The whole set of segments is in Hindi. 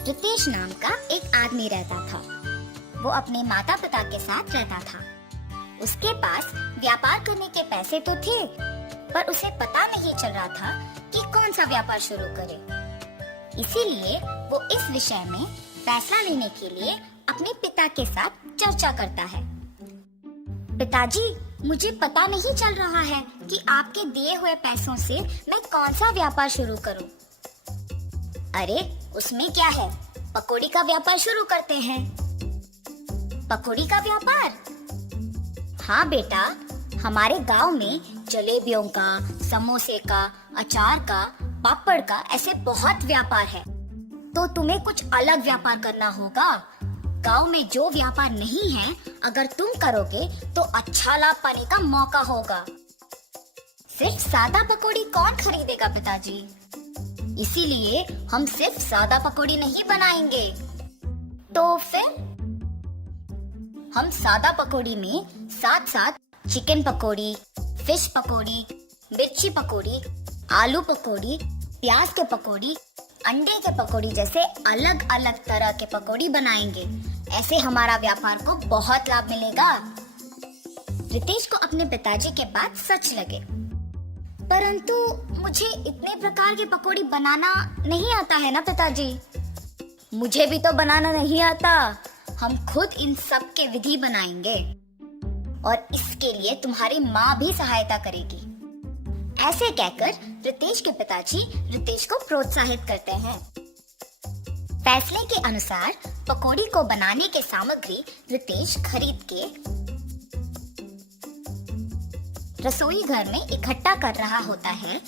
रितेश नाम का एक आदमी रहता था। वो अपने माता पिता के साथ रहता था। उसके पास व्यापार करने के पैसे तो थे, पर उसे पता नहीं चल रहा था कि कौन सा व्यापार शुरू करे। इसीलिए वो इस विषय में फैसला लेने के लिए अपने पिता के साथ चर्चा करता है। पिताजी, मुझे पता नहीं चल रहा है कि आपके दिए हुए पैसों से मैं कौन सा व्यापार शुरू करूं। अरे, उसमें क्या है, पकौड़ी का व्यापार शुरू करते हैं। पकौड़ी का व्यापार? हाँ बेटा, हमारे गांव में जलेबियों का, समोसे का, अचार का, पापड़ का ऐसे बहुत व्यापार है। तो तुम्हें कुछ अलग व्यापार करना होगा। गांव में जो व्यापार नहीं है, अगर तुम करोगे तो अच्छा लाभ पाने का मौका होगा। सिर्फ सादा पकौड़ी कौन खरीदेगा पिताजी? इसीलिए हम सिर्फ सादा पकौड़ी नहीं बनाएंगे। तो फिर हम सादा पकौड़ी में साथ साथ चिकन पकौड़ी, फिश पकौड़ी, मिर्ची पकौड़ी, आलू पकौड़ी, प्याज के पकौड़ी, अंडे के पकौड़ी जैसे अलग अलग तरह के पकौड़ी बनाएंगे। ऐसे हमारा व्यापार को बहुत लाभ मिलेगा। रितेश को अपने पिताजी के बात सच लगे, परंतु मुझे इतने प्रकार के पकौड़ी बनाना नहीं आता है ना पिताजी। मुझे भी तो बनाना नहीं आता। हम खुद इन सब के विधि बनाएंगे और इसके लिए तुम्हारी माँ भी सहायता करेगी। ऐसे कहकर रितेश के पिताजी रितेश को प्रोत्साहित करते हैं। फैसले के अनुसार पकौड़ी को बनाने के सामग्री रितेश खरीद के रसोई घर में इकट्ठा कर रहा होता है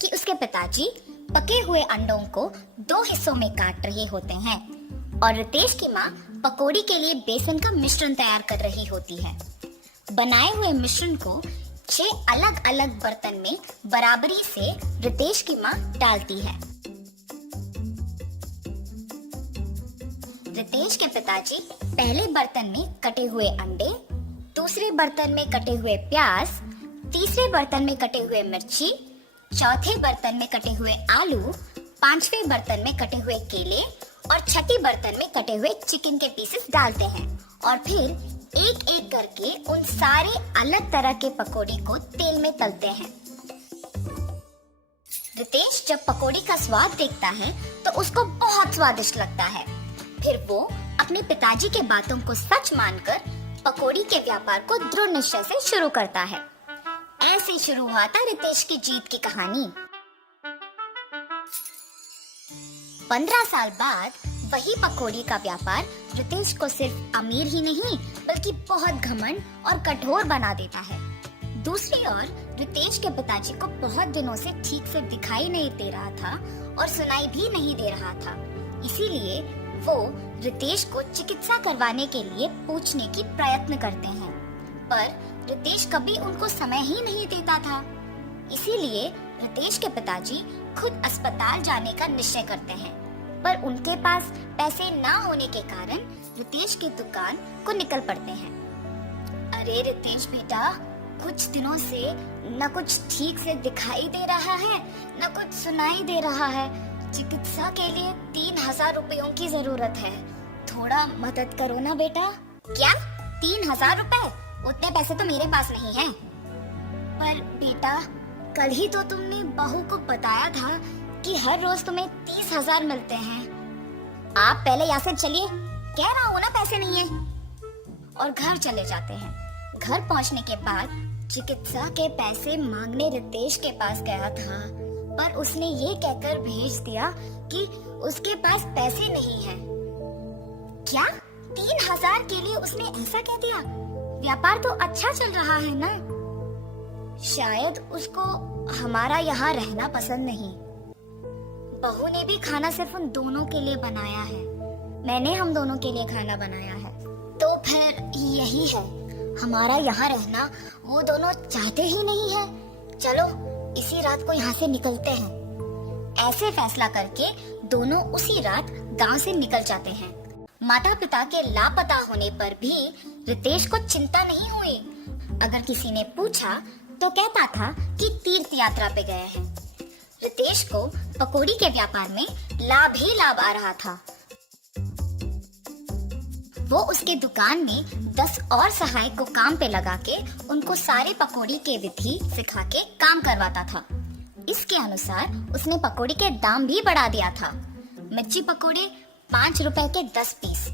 कि उसके पिताजी पके हुए अंडों को 2 हिस्सों में काट रहे होते हैं और रितेश की माँ पकौड़ी के लिए बेसन का मिश्रण तैयार कर रही होती है। बनाए हुए मिश्रण को 6 अलग अलग बर्तन में बराबरी से रितेश की माँ डालती है। रितेश के पिताजी पहले बर्तन में कटे हुए अंडे, दूसरे बर्तन में कटे हुए प्याज, तीसरे बर्तन में कटे हुए मिर्ची, चौथे बर्तन में कटे हुए आलू, 5वें बर्तन में कटे हुए केले और छठी बर्तन में कटे हुए चिकन के पीसेस डालते हैं और फिर एक एक करके उन सारे अलग तरह के पकौड़ी को तेल में तलते हैं। रितेश जब पकौड़ी का स्वाद देखता है तो उसको बहुत स्वादिष्ट लगता है। फिर वो अपने पिताजी के बातों को सच मानकर पकौड़ी के व्यापार को दृढ़ निश्चय से शुरू करता है। ऐसे शुरू हुआ था रितेश की जीत की कहानी। 15 साल बाद वही पकौड़ी का व्यापार रितेश को सिर्फ अमीर ही नहीं बल्कि बहुत घमंड और कठोर बना देता है। दूसरी ओर रितेश के पिताजी को बहुत दिनों से ठीक से दिखाई नहीं दे रहा था और सुनाई भी नहीं दे रहा था। इसीलिए वो रितेश को चिकित्सा करवाने के लिए पूछने की प्रयत्न करते हैं, पर रितेश कभी उनको समय ही नहीं देता था। इसीलिए रितेश के पिताजी खुद अस्पताल जाने का निश्चय करते हैं, पर उनके पास पैसे ना होने के कारण रितेश की दुकान को निकल पड़ते हैं। अरे रितेश बेटा, कुछ दिनों से न कुछ ठीक से दिखाई दे रहा है, न कुछ सुनाई दे रहा है। चिकित्सा के लिए 3000 रुपयों की जरूरत है। थोड़ा मदद करो ना बेटा। क्या 3000 रुपए? उतने पैसे तो मेरे पास नहीं है। पर बेटा, कल ही तो तुमने बहू को बताया था कि हर रोज तुम्हें 30,000 मिलते हैं। आप पहले यहाँ से चलिए, कह रहा हूँ ना पैसे नहीं है। और घर चले जाते हैं। घर पहुँचने के बाद चिकित्सा के पैसे मांगने रितेश के पास गया था, पर उसने ये कहकर भेज दिया कि उसके पास पैसे नहीं है। क्या 3000 के लिए उसने ऐसा कह दिया? व्यापार तो अच्छा चल रहा है ना। शायद उसको हमारा यहाँ रहना पसंद नहीं। बहू ने भी खाना सिर्फ उन दोनों के लिए बनाया है। मैंने हम दोनों के लिए खाना बनाया है। तो फिर यही है, हमारा यहाँ रहना वो दोनों चाहते ही नहीं है। चलो इसी रात को यहाँ से निकलते हैं। ऐसे फैसला करके दोनों उसी रात गांव से निकल जाते हैं। माता पिता के लापता होने पर भी रितेश को चिंता नहीं हुई। अगर किसी ने पूछा तो कहता था कि तीर्थ यात्रा पे गए हैं। रितेश को पकौड़ी के व्यापार में लाभ ही लाभ आ रहा था। वो उसके दुकान में 10 और सहायक को काम पे लगा के उनको सारे पकौड़ी के विधि सिखा के काम करवाता था। इसके अनुसार उसने पकौड़ी के दाम भी बढ़ा दिया था। मिर्ची पकौड़े 5 रुपए के 10 पीस,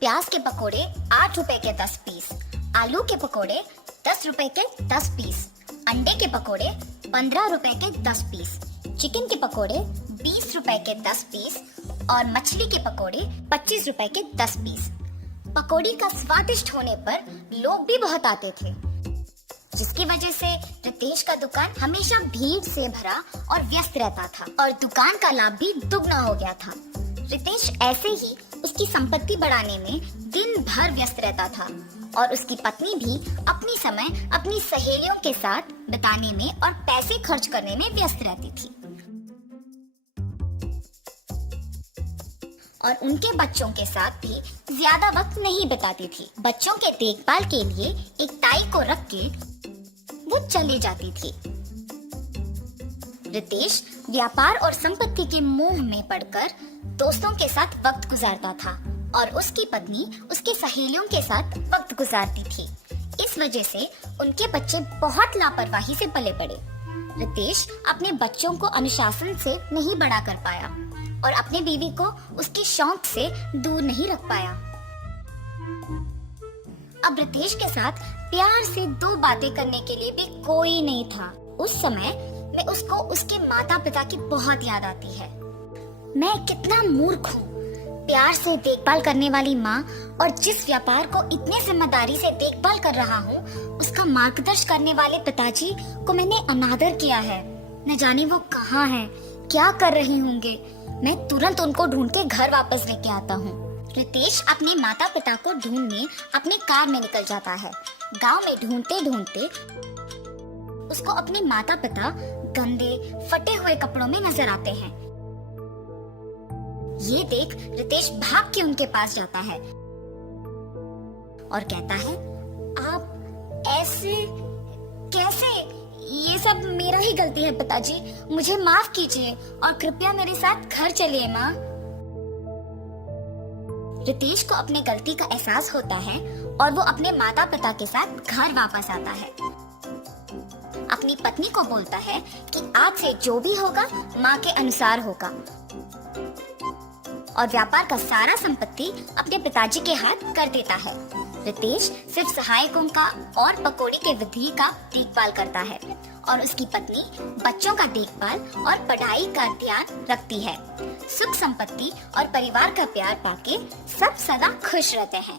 प्याज के पकौड़े 8 रुपए के 10 पीस, आलू के पकौड़े 10 रुपए के 10 पीस, अंडे के पकौड़े 15 रुपए के 10 पीस, चिकन के पकौड़े 20 रुपए के 10 पीस और मछली के पकौड़े 25 रुपए के 10 पीस। पकौड़ी का स्वादिष्ट होने पर लोग भी बहुत आते थे, जिसकी वजह से रितेश का दुकान हमेशा भीड़ से भरा और व्यस्त रहता था और दुकान का लाभ भी दुगना हो गया था। रितेश ऐसे ही उसकी संपत्ति बढ़ाने में दिन भर व्यस्त रहता था और उसकी पत्नी भी अपनी समय अपनी सहेलियों के साथ बिताने में और पैसे खर्च करने में व्यस्त रहती थी और उनके बच्चों के साथ भी ज्यादा वक्त नहीं बिताती थी। बच्चों के देखभाल के लिए एक ताई को रख के वो चली जाती थी। रितेश व्यापार और संपत्ति के मोह में पड़कर दोस्तों के साथ वक्त गुजारता था और उसकी पत्नी उसके सहेलियों के साथ वक्त गुजारती थी। इस वजह से उनके बच्चे बहुत लापरवाही से पले पड़े। रितेश अपने बच्चों को अनुशासन से नहीं बड़ा कर पाया और अपने बीवी को उसके शौक से दूर नहीं रख पाया। अब रितेश के साथ प्यार से 2 बातें करने के लिए भी कोई नहीं था। उस समय में उसको उसके माता पिता की बहुत याद आती है। मैं कितना मूर्ख हूँ, प्यार से देखभाल करने वाली माँ और जिस व्यापार को इतने जिम्मेदारी से देखभाल कर रहा हूँ, उसका मार्गदर्शन करने वाले पिताजी को मैंने अनादर किया है। न जाने वो कहाँ हैं, क्या कर रहे होंगे। मैं तुरंत उनको ढूंढ के घर वापस लेके आता हूँ। रितेश अपने माता पिता को ढूंढने अपने कार में निकल जाता है। गांव में ढूंढते ढूंढते उसको अपने माता पिता गंदे फटे हुए कपड़ों में नजर आते हैं। ये देख रितेश भाग के उनके पास जाता है और कहता है, आप ऐसे कैसे? ये सब मेरा ही गलती है पिताजी, मुझे माफ कीजिए और कृपया मेरे साथ घर चलिए माँ। रितेश को अपने गलती का एहसास होता है और वो अपने माता पिता के साथ घर वापस आता है। अपनी पत्नी को बोलता है कि आज से जो भी होगा माँ के अनुसार होगा और व्यापार का सारा संपत्ति अपने पिताजी के हाथ कर देता है। रितेश सिर्फ सहायकों का और पकौड़ी के विधि का देखभाल करता है और उसकी पत्नी बच्चों का देखभाल और पढ़ाई का ध्यान रखती है। सुख संपत्ति और परिवार का प्यार पाके सब सदा खुश रहते हैं।